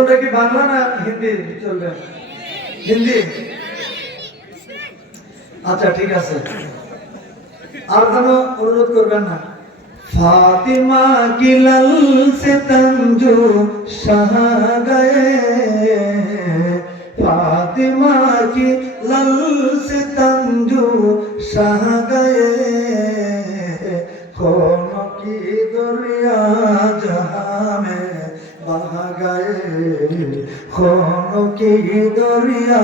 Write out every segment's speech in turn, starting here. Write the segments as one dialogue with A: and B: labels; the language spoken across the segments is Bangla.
A: ওটা কি বাংলা না হিন্দি চলবে? হিন্দি? আচ্ছা ঠিক আছে। আর কোনো অনুরোধ করবেন না। ফাতিমা কি লাল সে তঞ্জু শাহ গয়ে ফাতিমা কি লাল সে তঞ্জু সাহা গয়ে गए खूनों की दरिया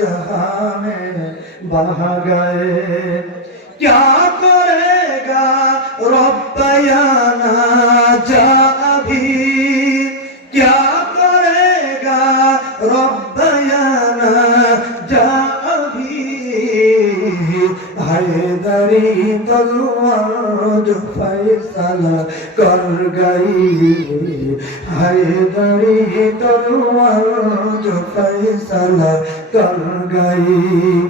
A: जहां में बह गए क्या करेगा रब्बयाना जा अभी क्या करेगा रब्बयाना हैदरी तलवार फैसला कर गई हैदरी तलवार फैसला कर गई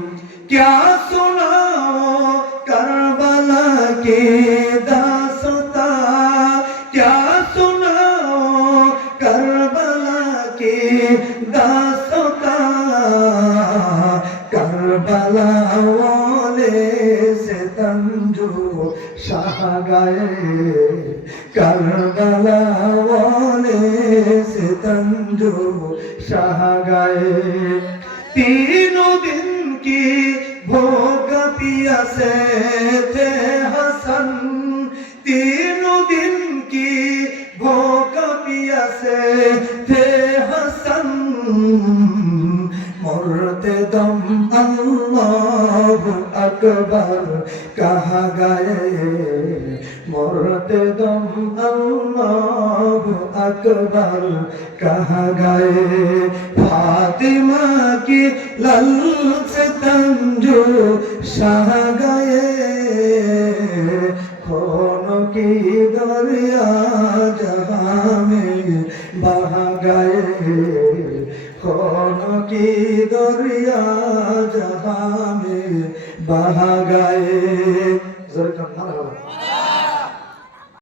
A: क्या सुनाओ करबला के दासता क्या सुनाओ करबला के दासता करबला মঞ্জু সাহাগায়ে কারবালাওয়ালে সে তঞ্জু সাহাগায়ে। তিন দিন কি ভোগ পিয়াসে হাসান। তিন দিন কি আকবর কাহা গায়ে মরতে দম আল্লাহ আকবর। কাহা গায়ে ফাতিমা কি লালচ তঞ্জু শাহ গায়ে কোন কি দরিয়া জবান की दरिया जहाँ में बहा गए जरा।